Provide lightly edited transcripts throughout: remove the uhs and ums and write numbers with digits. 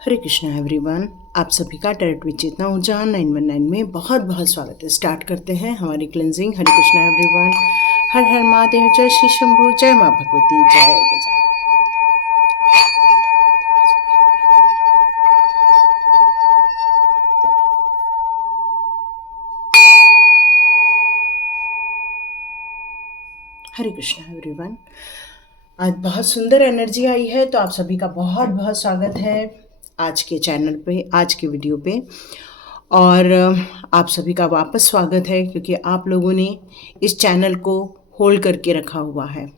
हरे Krishna everyone, आप सभी का टैरोट विद चेतना ऊर्जा 919 में बहुत बहुत स्वागत है। स्टार्ट करते हैं हमारी क्लेंजिंग। हरे कृष्णा एवरीवन, हर हर महादेव, जय श्री शंभू, जय माँ भगवती, जय गजानन। हरे कृष्णा एवरीवन, आज बहुत सुंदर एनर्जी आई है, तो आप सभी का बहुत बहुत स्वागत है आज के चैनल पे, आज के वीडियो पे। और आप सभी का वापस स्वागत है क्योंकि आप लोगों ने इस चैनल को होल्ड करके रखा हुआ है।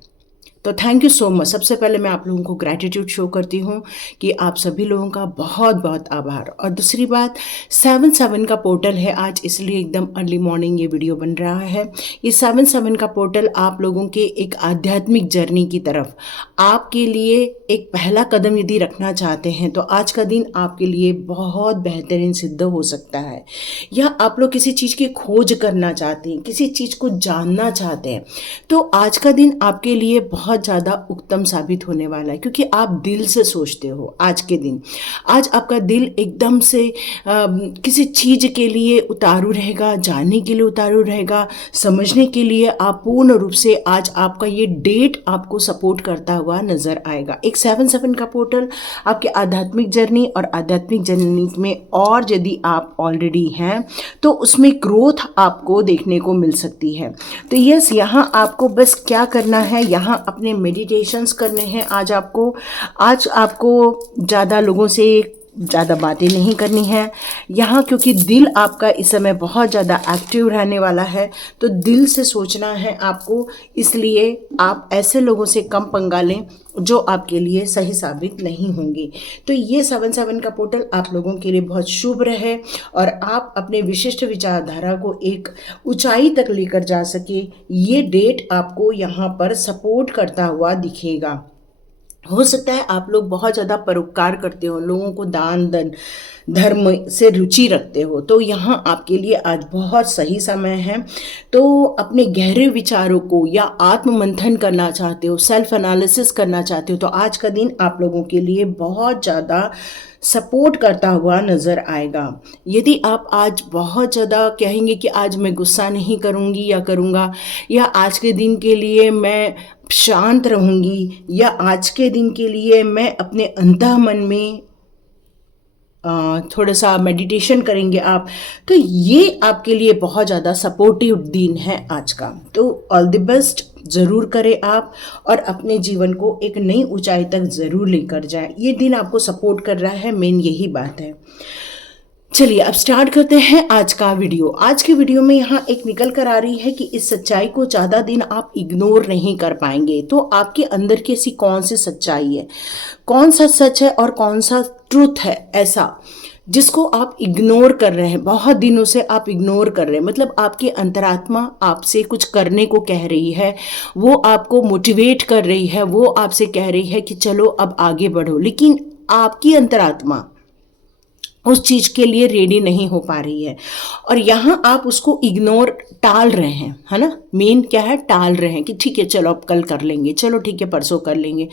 तो थैंक यू सो मच। सबसे पहले मैं आप लोगों को ग्रैटिट्यूड शो करती हूँ कि आप सभी लोगों का बहुत बहुत आभार। और दूसरी बात, 7/7 का पोर्टल है आज, इसलिए एकदम अर्ली मॉर्निंग ये वीडियो बन रहा है। ये 7/7 का पोर्टल आप लोगों के एक आध्यात्मिक जर्नी की तरफ आपके लिए एक पहला कदम यदि रखना चाहते हैं तो आज का दिन आपके लिए बहुत बेहतरीन सिद्ध हो सकता है। या आप लोग किसी चीज़ की खोज करना चाहते हैं, किसी चीज़ को जानना चाहते हैं, तो आज का दिन आपके लिए बहुत ज़्यादा उत्तम साबित होने वाला है क्योंकि आप दिल से सोचते हो। आज के दिन, आज आपका दिल एकदम से किसी चीज़ के लिए उतारू रहेगा, जानने के लिए उतारू रहेगा, समझने के लिए आप पूर्ण रूप से आज आपका ये डेट आपको सपोर्ट करता हुआ नजर आएगा। एक 7/7 का पोर्टल आपके आध्यात्मिक जर्नी और आध्यात्मिक जर्नी में, और यदि आप ऑलरेडी हैं तो उसमें ग्रोथ आपको देखने को मिल सकती है। तो यस, यहाँ आपको बस क्या करना है, यहाँ अपने मेडिटेशंस करने हैं। आज आपको ज़्यादा लोगों से ज़्यादा बातें नहीं करनी है यहाँ, क्योंकि दिल आपका इस समय बहुत ज़्यादा एक्टिव रहने वाला है, तो दिल से सोचना है आपको। इसलिए आप ऐसे लोगों से कम पंगा लें जो आपके लिए सही साबित नहीं होंगे। तो ये 7/7 का पोर्टल आप लोगों के लिए बहुत शुभ रहे और आप अपने विशिष्ट विचारधारा को एक ऊंचाई तक लेकर जा सके, ये डेट आपको यहाँ पर सपोर्ट करता हुआ दिखेगा। हो सकता है आप लोग बहुत ज़्यादा परोपकार करते हो, लोगों को दान धर्म से रुचि रखते हो, तो यहाँ आपके लिए आज बहुत सही समय है। तो अपने गहरे विचारों को या आत्म मंथन करना चाहते हो, सेल्फ एनालिसिस करना चाहते हो, तो आज का दिन आप लोगों के लिए बहुत ज़्यादा सपोर्ट करता हुआ नज़र आएगा। यदि आप आज बहुत ज़्यादा कहेंगे कि आज मैं गुस्सा नहीं करूँगी या करूँगा, या आज के दिन के लिए मैं शांत रहूँगी, या आज के दिन के लिए मैं अपने अंतः मन में थोड़ा सा मेडिटेशन करेंगे आप, तो ये आपके लिए बहुत ज़्यादा सपोर्टिव दिन है आज का। तो ऑल द बेस्ट ज़रूर करें आप और अपने जीवन को एक नई ऊंचाई तक ज़रूर लेकर जाएं। ये दिन आपको सपोर्ट कर रहा है, मेन यही बात है। चलिए अब स्टार्ट करते हैं आज का वीडियो। आज के वीडियो में यहाँ एक निकल कर आ रही है कि इस सच्चाई को ज़्यादा दिन आप इग्नोर नहीं कर पाएंगे। तो आपके अंदर की ऐसी कौन सी सच्चाई है, कौन सा सच है और कौन सा ट्रुथ है ऐसा जिसको आप इग्नोर कर रहे हैं, बहुत दिनों से आप इग्नोर कर रहे हैं। मतलब आपकी अंतरात्मा आपसे कुछ करने को कह रही है, वो आपको मोटिवेट कर रही है, वो आपसे कह रही है कि चलो अब आगे बढ़ो, लेकिन आपकी अंतरात्मा उस चीज़ के लिए रेडी नहीं हो पा रही है और यहाँ आप उसको इग्नोर टाल रहे हैं, है ना। मेन क्या है, टाल रहे हैं कि ठीक है चलो अब कल कर लेंगे, चलो ठीक है परसों कर लेंगे।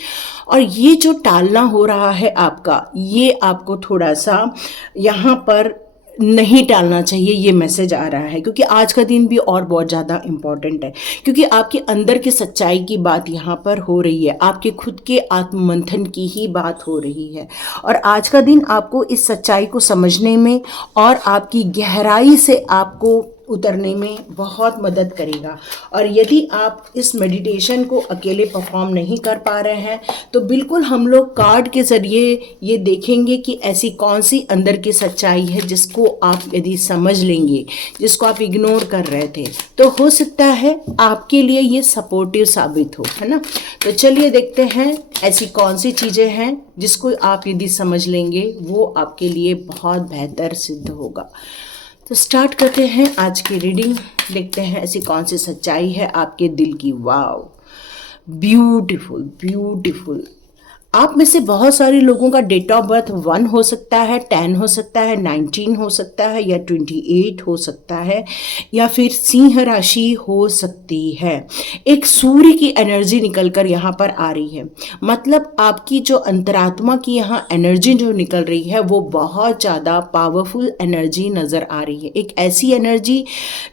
और ये जो टालना हो रहा है आपका, ये आपको थोड़ा सा यहाँ पर नहीं टालना चाहिए, ये मैसेज आ रहा है। क्योंकि आज का दिन भी और बहुत ज़्यादा इम्पॉर्टेंट है, क्योंकि आपके अंदर की सच्चाई की बात यहाँ पर हो रही है, आपके खुद के आत्ममंथन की ही बात हो रही है। और आज का दिन आपको इस सच्चाई को समझने में और आपकी गहराई से आपको उतरने में बहुत मदद करेगा। और यदि आप इस मेडिटेशन को अकेले परफॉर्म नहीं कर पा रहे हैं तो बिल्कुल हम लोग कार्ड के ज़रिए ये देखेंगे कि ऐसी कौन सी अंदर की सच्चाई है जिसको आप यदि समझ लेंगे, जिसको आप इग्नोर कर रहे थे, तो हो सकता है आपके लिए ये सपोर्टिव साबित हो, है ना। तो चलिए देखते हैं ऐसी कौन सी चीज़ें हैं जिसको आप यदि समझ लेंगे वो आपके लिए बहुत बेहतर सिद्ध होगा। तो स्टार्ट करते हैं आज की रीडिंग। देखते हैं ऐसी कौन सी सच्चाई है आपके दिल की। वाव, ब्यूटीफुल ब्यूटीफुल। आप में से बहुत सारे लोगों का डेट ऑफ बर्थ 1 हो सकता है, 10 हो सकता है, 19 हो सकता है, या 28 हो सकता है, या फिर सिंह राशि हो सकती है। एक सूर्य की एनर्जी निकलकर यहाँ पर आ रही है, मतलब आपकी जो अंतरात्मा की यहाँ एनर्जी जो निकल रही है वो बहुत ज़्यादा पावरफुल एनर्जी नज़र आ रही है। एक ऐसी एनर्जी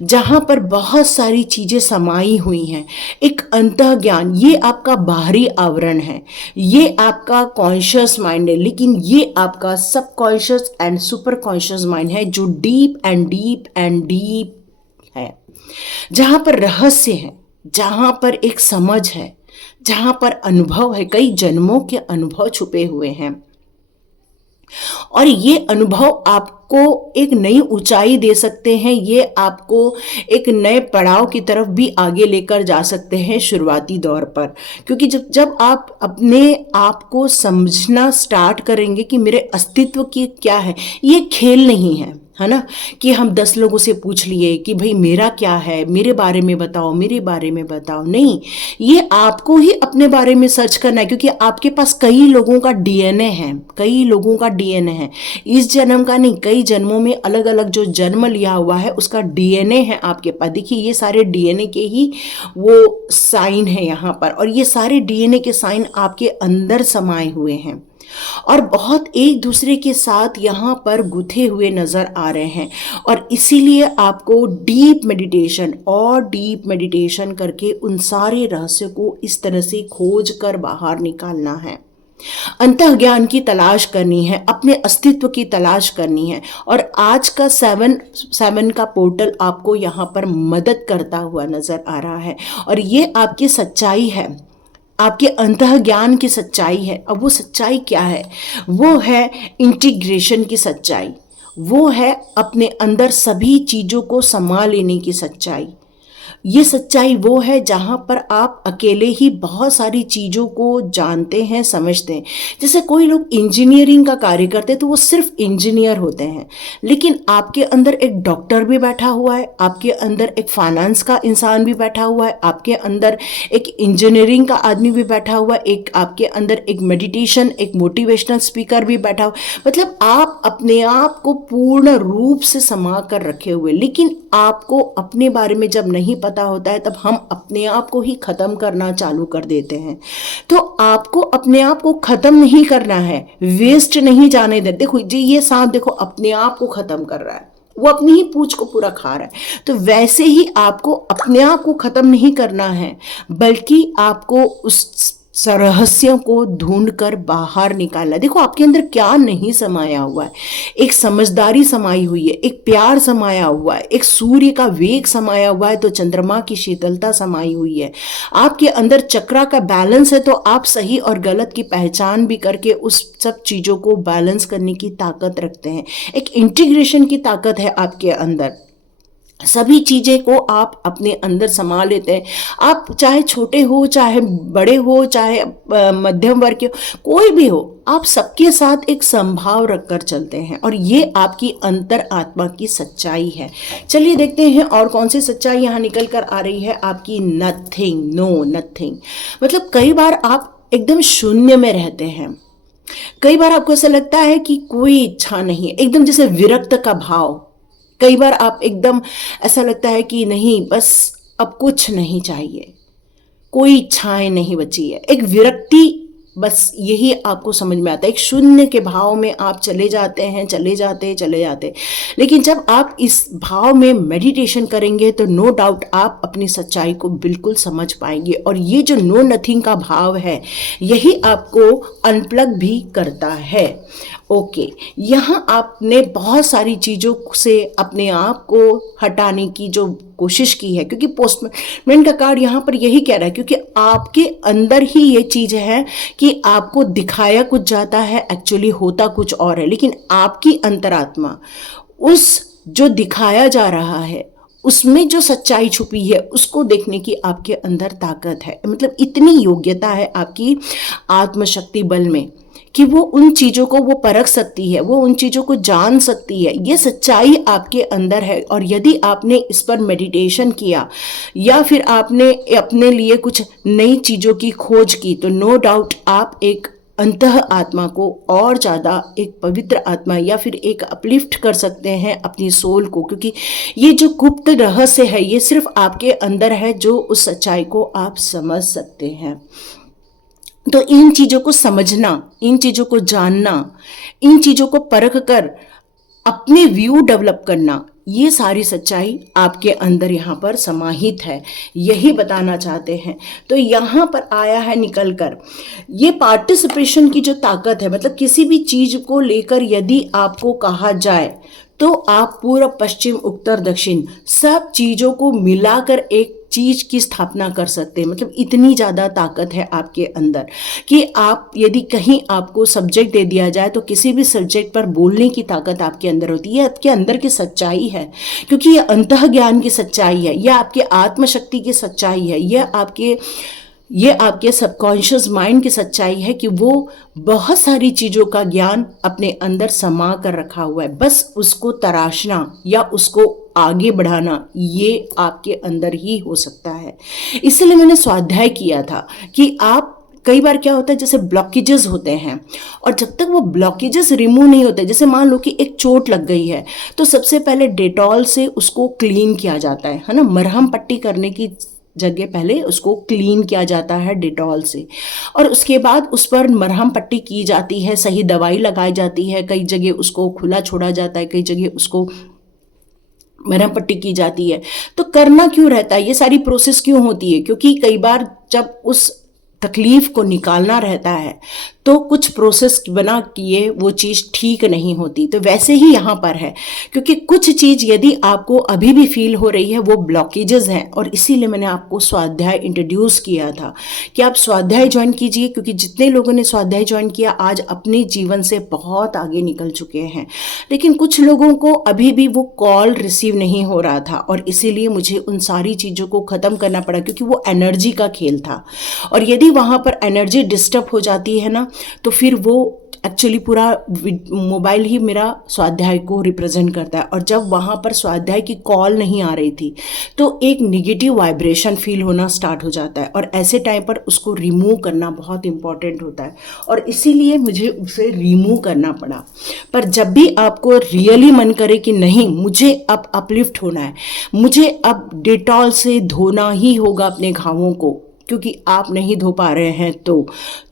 जहाँ पर बहुत सारी चीज़ें समाई हुई हैं। एक अंतः ज्ञान, ये आपका बाहरी आवरण है, ये आपका कॉन्शियस माइंड है, लेकिन ये आपका सब conscious and super conscious mind है जो deep and deep and deep है, जहाँ पर रहस्य है, जहाँ पर एक समझ है, जहाँ पर अनुभव है, कई जन्मों के अनुभव छुपे हुए हैं। और ये अनुभव आपको एक नई ऊंचाई दे सकते हैं, ये आपको एक नए पड़ाव की तरफ भी आगे लेकर जा सकते हैं शुरुआती दौर पर। क्योंकि जब जब आप अपने आप को समझना स्टार्ट करेंगे कि मेरे अस्तित्व की क्या है, ये खेल नहीं है ना, कि हम 10 लोगों से पूछ लिए कि भाई मेरा क्या है, मेरे बारे में बताओ, मेरे बारे में बताओ। नहीं, ये आपको ही अपने बारे में सर्च करना है, क्योंकि आपके पास कई लोगों का डीएनए है, कई लोगों का डीएनए है, इस जन्म का नहीं, कई जन्मों में अलग अलग जो जन्म लिया हुआ है उसका डीएनए है आपके पास। देखिए ये सारे डीएनए के ही वो साइन है यहाँ पर, और ये सारे डीएनए के साइन आपके अंदर समाये हुए हैं और बहुत एक दूसरे के साथ यहाँ पर गुथे हुए नज़र आ रहे हैं। और इसीलिए आपको डीप मेडिटेशन करके उन सारे रहस्य को इस तरह से खोज कर बाहर निकालना है। अंतः ज्ञान की तलाश करनी है, अपने अस्तित्व की तलाश करनी है। और आज का 7 का पोर्टल आपको यहाँ पर मदद करता हुआ नज़र आ रहा है, और ये आपकी सच्चाई है, आपके अंतः ज्ञान की सच्चाई है। अब वो सच्चाई क्या है? वो है इंटीग्रेशन की सच्चाई, वो है अपने अंदर सभी चीज़ों को समा लेने की सच्चाई। ये सच्चाई वो है जहाँ पर आप अकेले ही बहुत सारी चीज़ों को जानते हैं, समझते हैं। जैसे कोई लोग इंजीनियरिंग का कार्य करते हैं तो वो सिर्फ इंजीनियर होते हैं, लेकिन आपके अंदर एक डॉक्टर भी बैठा हुआ है, आपके अंदर एक फाइनेंस का इंसान भी बैठा हुआ है, आपके अंदर एक इंजीनियरिंग का आदमी भी बैठा हुआ है, एक आपके अंदर एक मेडिटेशन, एक मोटिवेशनल स्पीकर भी बैठा हुआ। मतलब आप अपने आप को पूर्ण रूप से समा कर रखे हुए, लेकिन आपको अपने बारे में जब नहीं पता होता है तब हम अपने आप को ही खत्म करना चालू कर देते हैं। तो आपको अपने आप को खत्म नहीं करना है, वेस्ट नहीं जाने दे। देखो जी, ये सांप देखो अपने आप को खत्म कर रहा है, वो अपनी ही पूंछ को पूरा खा रहा है। तो वैसे ही आपको अपने आप को खत्म नहीं करना है, बल्कि आपको उस रहस्यों को ढूंढ कर बाहर निकालना। देखो आपके अंदर क्या नहीं समाया हुआ है। एक समझदारी समाई हुई है, एक प्यार समाया हुआ है, एक सूर्य का वेग समाया हुआ है, तो चंद्रमा की शीतलता समाई हुई है। आपके अंदर चक्रा का बैलेंस है, तो आप सही और गलत की पहचान भी करके उस सब चीज़ों को बैलेंस करने की ताकत रखते हैं। एक इंटीग्रेशन की ताकत है आपके अंदर, सभी चीज़ें को आप अपने अंदर समा लेते हैं। आप चाहे छोटे हो, चाहे बड़े हो, चाहे मध्यम वर्ग के हो, कोई भी हो, आप सबके साथ एक संभाव रखकर चलते हैं, और ये आपकी अंतर आत्मा की सच्चाई है। चलिए देखते हैं और कौन सी सच्चाई यहाँ निकल कर आ रही है आपकी। नथिंग, नो नथिंग, मतलब कई बार आप एकदम शून्य में रहते हैं, कई बार आपको ऐसा लगता है कि कोई इच्छा नहीं है, एकदम जैसे विरक्त का भाव। कई बार आप एकदम ऐसा लगता है कि नहीं, बस अब कुछ नहीं चाहिए, कोई इच्छाएं नहीं बची है, एक विरक्ति, बस यही आपको समझ में आता है। एक शून्य के भाव में आप चले जाते हैं, चले जाते। लेकिन जब आप इस भाव में मेडिटेशन करेंगे तो नो डाउट आप अपनी सच्चाई को बिल्कुल समझ पाएंगे। और ये जो नो नथिंग का भाव है, यही आपको अनप्लग भी करता है। ओके, यहाँ आपने बहुत सारी चीज़ों से अपने आप को हटाने की जो कोशिश की है, क्योंकि पोस्टमैन का कार्ड यहाँ पर यही कह रहा है, क्योंकि आपके अंदर ही ये चीज़ है कि आपको दिखाया कुछ जाता है, एक्चुअली होता कुछ और है। लेकिन आपकी अंतरात्मा उस जो दिखाया जा रहा है उसमें जो सच्चाई छुपी है उसको देखने की आपके अंदर ताकत है। मतलब इतनी योग्यता है आपकी आत्मशक्ति बल में कि वो उन चीज़ों को वो परख सकती है, वो उन चीज़ों को जान सकती है। ये सच्चाई आपके अंदर है। और यदि आपने इस पर मेडिटेशन किया या फिर आपने अपने लिए कुछ नई चीज़ों की खोज की, तो नो डाउट आप एक अंतः आत्मा को और ज़्यादा एक पवित्र आत्मा या फिर एक अपलिफ्ट कर सकते हैं अपनी सोल को, क्योंकि ये जो गुप्त रहस्य है ये सिर्फ आपके अंदर है, जो उस सच्चाई को आप समझ सकते हैं। तो इन चीज़ों को समझना, इन चीज़ों को जानना, इन चीज़ों को परख कर अपने व्यू डेवलप करना, ये सारी सच्चाई आपके अंदर यहाँ पर समाहित है, यही बताना चाहते हैं। तो यहाँ पर आया है निकल कर ये पार्टिसिपेशन की जो ताकत है, मतलब किसी भी चीज़ को लेकर यदि आपको कहा जाए तो आप पूर्व पश्चिम उत्तर दक्षिण सब चीज़ों को मिलाकर एक चीज की स्थापना कर सकते हैं। मतलब इतनी ज़्यादा ताकत है आपके अंदर कि आप यदि कहीं आपको सब्जेक्ट दे दिया जाए तो किसी भी सब्जेक्ट पर बोलने की ताकत आपके अंदर होती है। आपके अंदर की सच्चाई है, क्योंकि ये अंतः ज्ञान की सच्चाई है, यह आपके आत्मशक्ति की सच्चाई है, ये आपके सबकॉन्शियस माइंड की सच्चाई है कि वो बहुत सारी चीज़ों का ज्ञान अपने अंदर समा कर रखा हुआ है। बस उसको तराशना या उसको आगे बढ़ाना ये आपके अंदर ही हो सकता है। इसलिए मैंने स्वाध्याय किया था कि आप कई बार क्या होता है, जैसे ब्लॉकेजेस होते हैं और जब तक वो ब्लॉकेजेस रिमूव नहीं होते, जैसे मान लो कि एक चोट लग गई है तो सबसे पहले डेटॉल से उसको क्लीन किया जाता है ना, मरहम पट्टी करने की जगह पहले उसको क्लीन किया जाता है डेटॉल से, और उसके बाद उस पर मरहम पट्टी की जाती है, सही दवाई लगाई जाती है, कई जगह उसको खुला छोड़ा जाता है, कई जगह उसको मरहम पट्टी की जाती है। तो करना क्यों रहता है, ये सारी प्रोसेस क्यों होती है? क्योंकि कई बार जब उस तकलीफ को निकालना रहता है तो कुछ प्रोसेस बना किए वो चीज़ ठीक नहीं होती। तो वैसे ही यहाँ पर है, क्योंकि कुछ चीज़ यदि आपको अभी भी फील हो रही है वो ब्लॉकेजेस हैं, और इसीलिए मैंने आपको स्वाध्याय इंट्रोड्यूस किया था कि आप स्वाध्याय ज्वाइन कीजिए, क्योंकि जितने लोगों ने स्वाध्याय ज्वाइन किया आज अपने जीवन से बहुत आगे निकल चुके हैं। लेकिन कुछ लोगों को अभी भी वो कॉल रिसीव नहीं हो रहा था, और इसीलिए मुझे उन सारी चीज़ों को ख़त्म करना पड़ा, क्योंकि वो एनर्जी का खेल था, और यदि वहाँ पर एनर्जी डिस्टर्ब हो जाती है ना तो फिर वो एक्चुअली पूरा मोबाइल ही मेरा स्वाध्याय को रिप्रेजेंट करता है, और जब वहाँ पर स्वाध्याय की कॉल नहीं आ रही थी तो एक निगेटिव वाइब्रेशन फील होना स्टार्ट हो जाता है, और ऐसे टाइम पर उसको रिमूव करना बहुत इंपॉर्टेंट होता है, और इसीलिए मुझे उसे रिमूव करना पड़ा। पर जब भी आपको रियली मन करे कि नहीं मुझे अब अपलिफ्ट होना है, मुझे अब डेटॉल से धोना ही होगा अपने घावों को, क्योंकि आप नहीं धो पा रहे हैं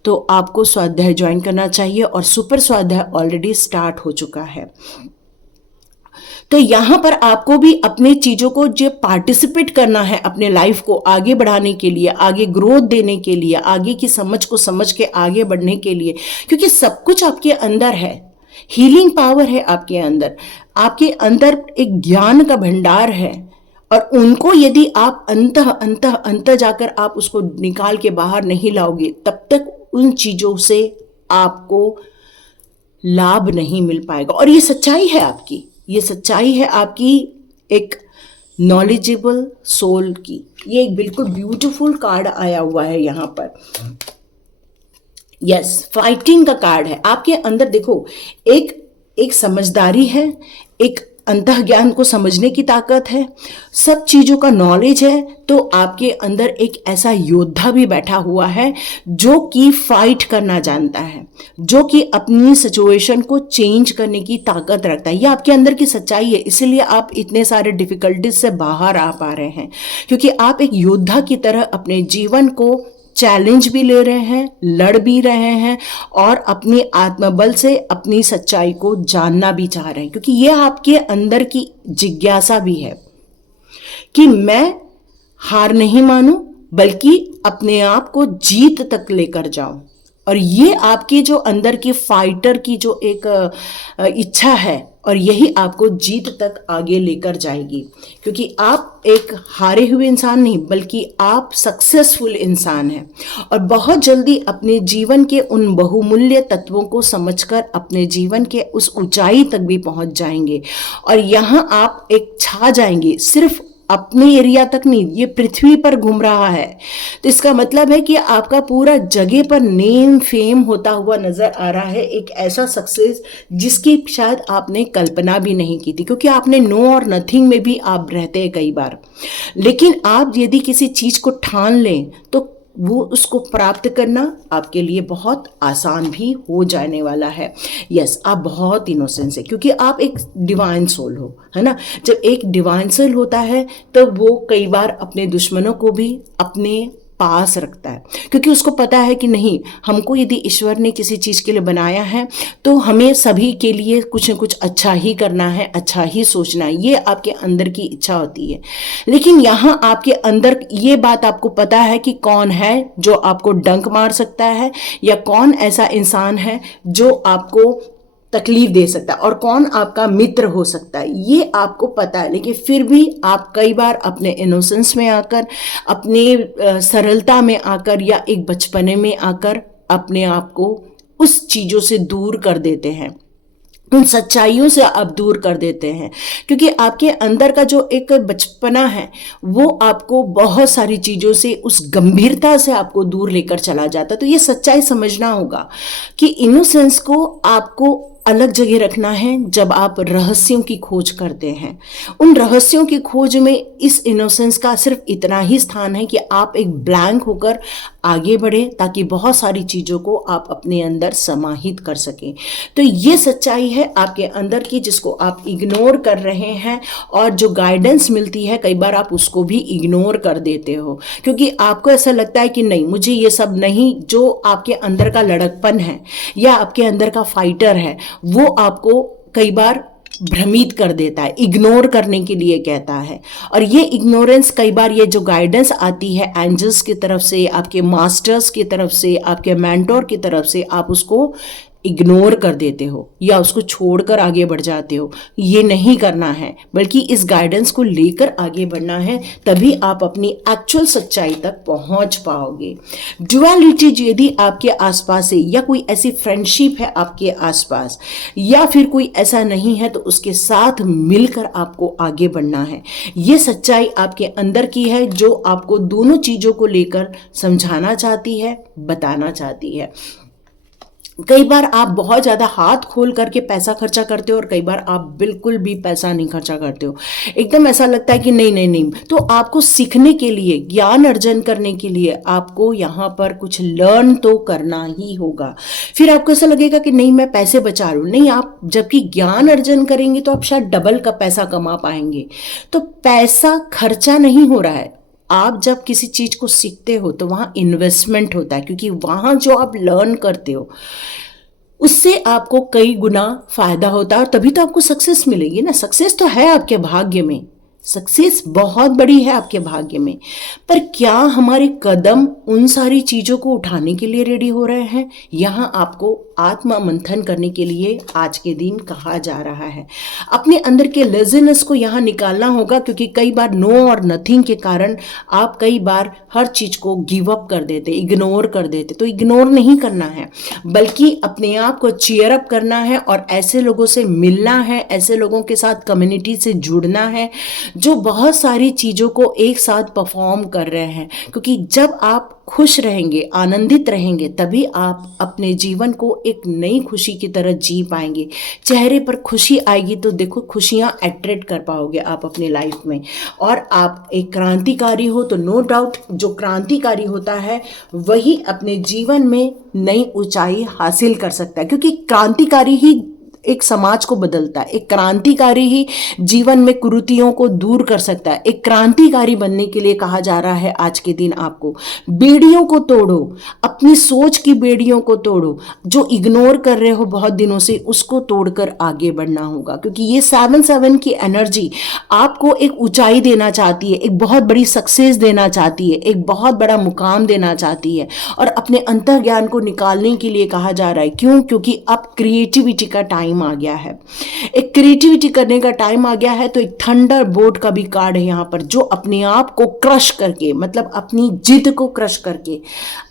तो आपको स्वाध्याय ज्वाइन करना चाहिए, और सुपर स्वाध्याय ऑलरेडी स्टार्ट हो चुका है। तो यहाँ पर आपको भी अपने चीज़ों को जो पार्टिसिपेट करना है अपने लाइफ को आगे बढ़ाने के लिए, आगे ग्रोथ देने के लिए, आगे की समझ को समझ के आगे बढ़ने के लिए, क्योंकि सब कुछ आपके अंदर है, हीलिंग पावर है आपके अंदर एक ज्ञान का भंडार है, और उनको यदि आप अंत जाकर आप उसको निकाल के बाहर नहीं लाओगे तब तक उन चीज़ों से आपको लाभ नहीं मिल पाएगा। और ये सच्चाई है आपकी, ये सच्चाई है आपकी एक नॉलेजेबल सोल की। ये एक बिल्कुल ब्यूटीफुल कार्ड आया हुआ है यहाँ पर, यस फाइटिंग का कार्ड है। आपके अंदर देखो एक समझदारी है, एक अंतः ज्ञान को समझने की ताकत है, सब चीज़ों का नॉलेज है, तो आपके अंदर एक ऐसा योद्धा भी बैठा हुआ है जो कि फाइट करना जानता है, जो कि अपनी सिचुएशन को चेंज करने की ताकत रखता है। ये आपके अंदर की सच्चाई है, इसीलिए आप इतने सारे डिफिकल्टीज से बाहर आ पा रहे हैं, क्योंकि आप एक योद्धा की तरह अपने जीवन को चैलेंज भी ले रहे हैं, लड़ भी रहे हैं, और अपनी आत्मबल से अपनी सच्चाई को जानना भी चाह रहे हैं, क्योंकि ये आपके अंदर की जिज्ञासा भी है कि मैं हार नहीं मानूं बल्कि अपने आप को जीत तक लेकर जाऊं। और ये आपकी जो अंदर की फाइटर की जो एक इच्छा है, और यही आपको जीत तक आगे लेकर जाएगी, क्योंकि आप एक हारे हुए इंसान नहीं बल्कि आप सक्सेसफुल इंसान हैं, और बहुत जल्दी अपने जीवन के उन बहुमूल्य तत्वों को समझकर अपने जीवन के उस ऊंचाई तक भी पहुंच जाएंगे, और यहाँ आप एक छा जाएंगे। सिर्फ अपने एरिया तक नहीं, ये पृथ्वी पर घूम रहा है, तो इसका मतलब है कि आपका पूरा जगह पर नेम फेम होता हुआ नजर आ रहा है, एक ऐसा सक्सेस जिसकी शायद आपने कल्पना भी नहीं की थी, क्योंकि आपने नो और नथिंग में भी आप रहते हैं कई बार। लेकिन आप यदि किसी चीज को ठान लें तो वो उसको प्राप्त करना आपके लिए बहुत आसान भी हो जाने वाला है। यस, आप बहुत इनोसेंस है क्योंकि आप एक डिवाइन सोल हो, है ना। जब एक डिवाइन सोल होता है तो वो कई बार अपने दुश्मनों को भी अपने पास रखता है, क्योंकि उसको पता है कि नहीं, हमको यदि ईश्वर ने किसी चीज़ के लिए बनाया है तो हमें सभी के लिए कुछ न कुछ अच्छा ही करना है, अच्छा ही सोचना है। ये आपके अंदर की इच्छा होती है। लेकिन यहाँ आपके अंदर ये बात आपको पता है कि कौन है जो आपको डंक मार सकता है, या कौन ऐसा इंसान है जो आपको तकलीफ दे सकता है, और कौन आपका मित्र हो सकता है, ये आपको पता है। लेकिन फिर भी आप कई बार अपने इनोसेंस में आकर, अपने सरलता में आकर, या एक बचपने में आकर अपने आप को उस चीज़ों से दूर कर देते हैं, उन सच्चाइयों से आप दूर कर देते हैं। क्योंकि आपके अंदर का जो एक बचपना है वो आपको बहुत सारी चीज़ों से, उस गंभीरता से आपको दूर लेकर चला जाता है। तो ये सच्चाई समझना होगा कि इनोसेंस को आपको अलग जगह रखना है। जब आप रहस्यों की खोज करते हैं, उन रहस्यों की खोज में इस इनोसेंस का सिर्फ इतना ही स्थान है कि आप एक ब्लैंक होकर आगे बढ़े, ताकि बहुत सारी चीज़ों को आप अपने अंदर समाहित कर सकें। तो ये सच्चाई है आपके अंदर की, जिसको आप इग्नोर कर रहे हैं, और जो गाइडेंस मिलती है कई बार आप उसको भी इग्नोर कर देते हो, क्योंकि आपको ऐसा लगता है कि नहीं, मुझे ये सब नहीं। जो आपके अंदर का लड़कपन है या आपके अंदर का फाइटर है, वो आपको कई बार भ्रमित कर देता है, इग्नोर करने के लिए कहता है। और ये इग्नोरेंस कई बार, ये जो गाइडेंस आती है एंजल्स की तरफ से, आपके मास्टर्स की तरफ से, आपके मेंटोर की तरफ से, आप उसको इग्नोर कर देते हो या उसको छोड़कर आगे बढ़ जाते हो। ये नहीं करना है, बल्कि इस गाइडेंस को लेकर आगे बढ़ना है, तभी आप अपनी एक्चुअल सच्चाई तक पहुंच पाओगे। ड्युअलिटी यदि आपके आसपास है, या कोई ऐसी फ्रेंडशिप है आपके आसपास, या फिर कोई ऐसा नहीं है, तो उसके साथ मिलकर आपको आगे बढ़ना है। ये सच्चाई आपके अंदर की है, जो आपको दोनों चीज़ों को लेकर समझाना चाहती है, बताना चाहती है। कई बार आप बहुत ज़्यादा हाथ खोल करके पैसा खर्चा करते हो, और कई बार आप बिल्कुल भी पैसा नहीं खर्चा करते हो। एकदम ऐसा लगता है कि नहीं नहीं नहीं। तो आपको सीखने के लिए, ज्ञान अर्जन करने के लिए आपको यहाँ पर कुछ लर्न तो करना ही होगा। फिर आपको ऐसा लगेगा कि नहीं, मैं पैसे बचा रहा हूँ। नहीं, आप जबकि ज्ञान अर्जन करेंगे तो आप शायद डबल का पैसा कमा पाएंगे। तो पैसा खर्चा नहीं हो रहा है। आप जब किसी चीज़ को सीखते हो तो वहाँ इन्वेस्टमेंट होता है, क्योंकि वहाँ जो आप लर्न करते हो उससे आपको कई गुना फायदा होता है, और तभी तो आपको सक्सेस मिलेगी ना। सक्सेस तो है आपके भाग्य में, सक्सेस बहुत बड़ी है आपके भाग्य में, पर क्या हमारे कदम उन सारी चीज़ों को उठाने के लिए रेडी हो रहे हैं? यहाँ आपको आत्मा मंथन करने के लिए आज के दिन कहा जा रहा है। अपने अंदर के लेज़ीनेस को यहाँ निकालना होगा, क्योंकि कई बार नो और नथिंग के कारण आप कई बार हर चीज़ को गिव अप कर देते, इग्नोर कर देते। तो इग्नोर नहीं करना है, बल्कि अपने आप को चीयर अप करना है, और ऐसे लोगों से मिलना है, ऐसे लोगों के साथ कम्युनिटी से जुड़ना है जो बहुत सारी चीज़ों को एक साथ परफॉर्म कर रहे हैं। क्योंकि जब आप खुश रहेंगे, आनंदित रहेंगे, तभी आप अपने जीवन को एक नई खुशी की तरह जी पाएंगे। चेहरे पर खुशी आएगी तो देखो, खुशियाँ अट्रैक्ट कर पाओगे आप अपने लाइफ में। और आप एक क्रांतिकारी हो तो नो डाउट, जो क्रांतिकारी होता है वही अपने जीवन में नई ऊंचाई हासिल कर सकता है, क्योंकि क्रांतिकारी ही एक समाज को बदलता है। एक क्रांतिकारी ही जीवन में कुरीतियों को दूर कर सकता है। एक क्रांतिकारी बनने के लिए कहा जा रहा है आज के दिन आपको बेड़ियों को तोड़ो, अपनी सोच की बेड़ियों को तोड़ो, जो इग्नोर कर रहे हो बहुत दिनों से उसको तोड़कर आगे बढ़ना होगा। क्योंकि ये 7/7 की एनर्जी आपको एक ऊंचाई देना चाहती है, एक बहुत बड़ी सक्सेस देना चाहती है, एक बहुत बड़ा मुकाम देना चाहती है, और अपने अंतर ज्ञान को निकालने के लिए कहा जा रहा है। क्यों? क्योंकि अब क्रिएटिविटी का टाइम आ गया है, एक क्रिएटिविटी करने का टाइम आ गया है। तो एक थंडर बोल्ट का भी कार्ड है यहाँ पर, जो अपने आप को क्रश करके, मतलब अपनी जिद को क्रश करके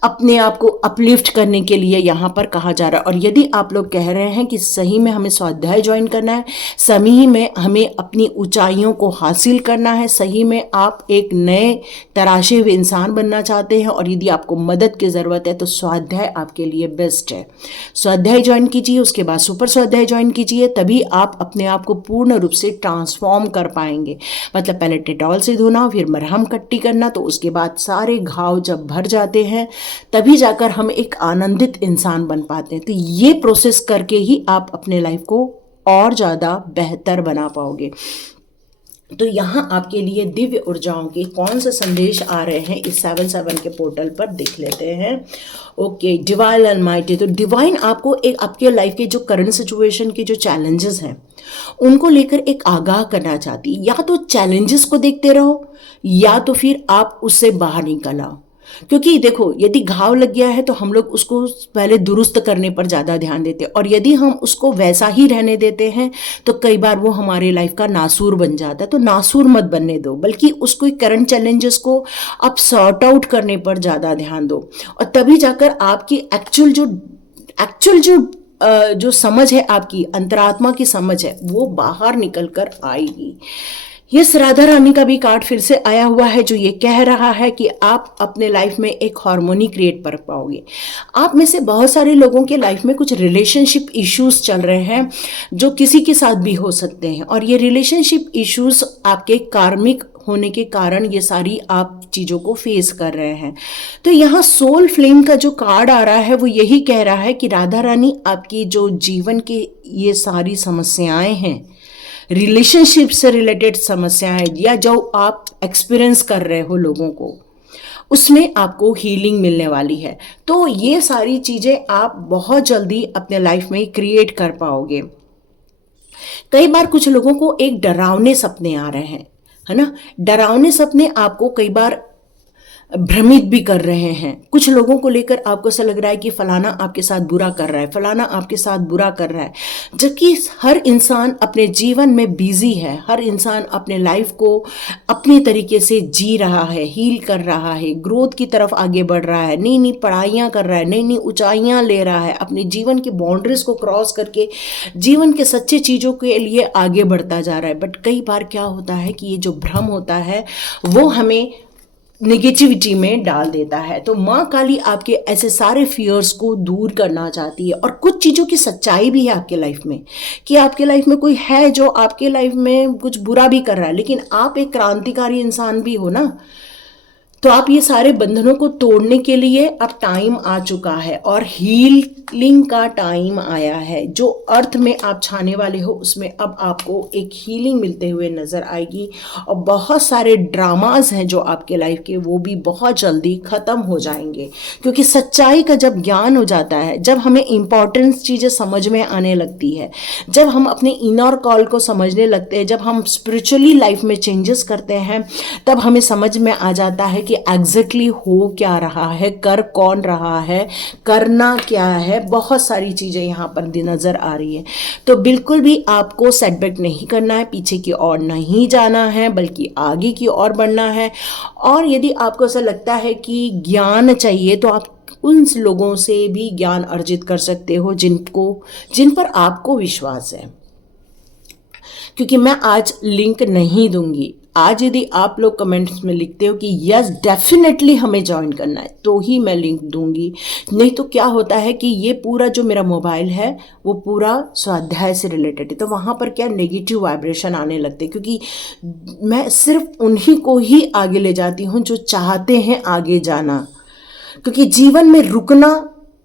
अपने आप को अपलिफ्ट करने के लिए यहाँ पर कहा जा रहा है। और यदि आप लोग कह रहे हैं कि सही में हमें स्वाध्याय ज्वाइन करना है, सही में हमें अपनी ऊंचाइयों को हासिल करना है, सही में आप एक नए तराशे हुए इंसान बनना चाहते हैं, और यदि आपको मदद की ज़रूरत है तो स्वाध्याय आपके लिए बेस्ट है। स्वाध्याय ज्वाइन कीजिए, उसके बाद सुपर स्वाध्याय ज्वाइन कीजिए, तभी आप आप अपने आप को पूर्ण रूप से ट्रांसफॉर्म कर पाएंगे। मतलब पहले डेटॉल से धोना, फिर मरहम कट्टी करना, तो उसके बाद सारे घाव जब भर जाते हैं तभी जाकर हम एक आनंदित इंसान बन पाते हैं। तो ये प्रोसेस करके ही आप अपने लाइफ को और ज़्यादा बेहतर बना पाओगे। तो यहाँ आपके लिए दिव्य ऊर्जाओं के कौन से संदेश आ रहे हैं इस 7/7 के पोर्टल पर देख लेते हैं। ओके, डिवाइन अलमाइटी, तो डिवाइन आपको एक आपके लाइफ के जो करंट सिचुएशन के जो चैलेंजेस हैं उनको लेकर एक आगाह करना चाहती है। या तो चैलेंजेस को देखते रहो या तो फिर आप उससे बाहर निकल आओ। क्योंकि देखो, यदि घाव लग गया है तो हम लोग उसको पहले दुरुस्त करने पर ज़्यादा ध्यान देते हैं, और यदि हम उसको वैसा ही रहने देते हैं तो कई बार वो हमारे लाइफ का नासूर बन जाता है। तो नासूर मत बनने दो, बल्कि उसको करंट चैलेंजेस को आप सॉर्ट आउट करने पर ज़्यादा ध्यान दो, और तभी जाकर आपकी एक्चुअल जो समझ है, आपकी अंतरात्मा की समझ है, वो बाहर निकल कर आएगी। यस, राधा रानी का भी कार्ड फिर से आया हुआ है जो ये कह रहा है कि आप अपने लाइफ में एक हार्मोनी क्रिएट कर पाओगे। आप में से बहुत सारे लोगों के लाइफ में कुछ रिलेशनशिप इश्यूज चल रहे हैं जो किसी के साथ भी हो सकते हैं, और ये रिलेशनशिप इश्यूज आपके कार्मिक होने के कारण ये सारी आप चीज़ों को फेस कर रहे हैं। तो यहाँ सोल फ्लेम का जो कार्ड आ रहा है वो यही कह रहा है कि राधा रानी आपकी जो जीवन के ये सारी समस्याएं हैं, रिलेशनशिप से रिलेटेड समस्याएं या जो आप एक्सपीरियंस कर रहे हो लोगों को, उसमें आपको हीलिंग मिलने वाली है। तो ये सारी चीज़ें आप बहुत जल्दी अपने लाइफ में क्रिएट कर पाओगे। कई बार कुछ लोगों को एक डरावने सपने आ रहे हैं, है ना। डरावने सपने आपको कई बार भ्रमित भी कर रहे हैं। कुछ लोगों को लेकर आपको ऐसा लग रहा है कि फलाना आपके साथ बुरा कर रहा है, फलाना आपके साथ बुरा कर रहा है, जबकि हर इंसान अपने जीवन में बिजी है। हर इंसान अपने लाइफ को अपने तरीके से जी रहा है, हील कर रहा है, ग्रोथ की तरफ आगे बढ़ रहा है, नई नई पढ़ाइयाँ कर रहा है, नई नई ऊंचाइयाँ ले रहा है, अपने जीवन की बाउंड्रीज को क्रॉस करके जीवन के सच्चे चीज़ों के लिए आगे बढ़ता जा रहा है। बट कई बार क्या होता है कि ये जो भ्रम होता है वो हमें नेगेटिविटी में डाल देता है। तो माँ काली आपके ऐसे सारे फियर्स को दूर करना चाहती है। और कुछ चीज़ों की सच्चाई भी है आपके लाइफ में, कि आपके लाइफ में कोई है जो आपके लाइफ में कुछ बुरा भी कर रहा है, लेकिन आप एक क्रांतिकारी इंसान भी हो ना। तो आप ये सारे बंधनों को तोड़ने के लिए अब टाइम आ चुका है और हीलिंग का टाइम आया है। जो अर्थ में आप छाने वाले हो उसमें अब आपको एक हीलिंग मिलते हुए नजर आएगी, और बहुत सारे ड्रामाज हैं जो आपके लाइफ के, वो भी बहुत जल्दी खत्म हो जाएंगे। क्योंकि सच्चाई का जब ज्ञान हो जाता है, जब हमें इंपॉर्टेंस चीज़ें समझ में आने लगती है, जब हम अपने इनर कॉल को समझने लगते हैं, जब हम स्पिरिचुअली लाइफ में चेंजेस करते हैं, तब हमें समझ में आ जाता है कि एग्जैक्टली हो क्या रहा है, कर कौन रहा है, करना क्या है। बहुत सारी चीज़ें यहाँ पर नज़र आ रही है। तो बिल्कुल भी आपको सेटबैक नहीं करना है, पीछे की ओर नहीं जाना है, बल्कि आगे की ओर बढ़ना है। और यदि आपको ऐसा लगता है कि ज्ञान चाहिए तो आप उन लोगों से भी ज्ञान अर्जित कर सकते हो जिन पर आपको विश्वास है। क्योंकि मैं आज लिंक नहीं दूंगी। आज यदि आप लोग कमेंट्स में लिखते हो कि यस डेफिनेटली हमें ज्वाइन करना है, तो ही मैं लिंक दूंगी। नहीं तो क्या होता है कि ये पूरा जो मेरा मोबाइल है वो पूरा स्वाध्याय से रिलेटेड है, तो वहाँ पर क्या नेगेटिव वाइब्रेशन आने लगते हैं। क्योंकि मैं सिर्फ उन्हीं को ही आगे ले जाती हूँ जो चाहते हैं आगे जाना। क्योंकि जीवन में रुकना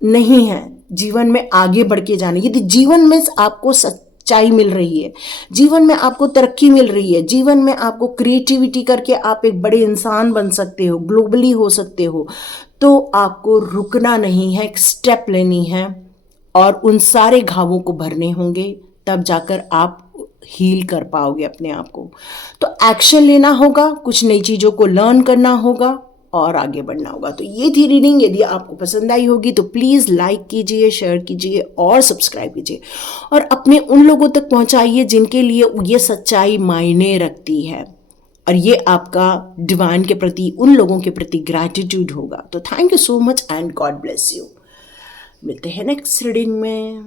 नहीं है, जीवन में आगे बढ़ के जाना। यदि जीवन में आपको सच्चाई मिल रही है, जीवन में आपको तरक्की मिल रही है, जीवन में आपको क्रिएटिविटी करके आप एक बड़े इंसान बन सकते हो, ग्लोबली हो सकते हो, तो आपको रुकना नहीं है, एक स्टेप लेनी है और उन सारे घावों को भरने होंगे, तब जाकर आप हील कर पाओगे अपने आप को। तो एक्शन लेना होगा, कुछ नई चीज़ों को लर्न करना होगा और आगे बढ़ना होगा। तो ये थी रीडिंग। यदि आपको पसंद आई होगी तो प्लीज़ लाइक कीजिए, शेयर कीजिए और सब्सक्राइब कीजिए, और अपने उन लोगों तक पहुंचाइए जिनके लिए ये सच्चाई मायने रखती है, और ये आपका डिवाइन के प्रति, उन लोगों के प्रति ग्रैटिट्यूड होगा। तो thank you so much and God bless you. मिलते हैं नेक्स्ट रीडिंग में।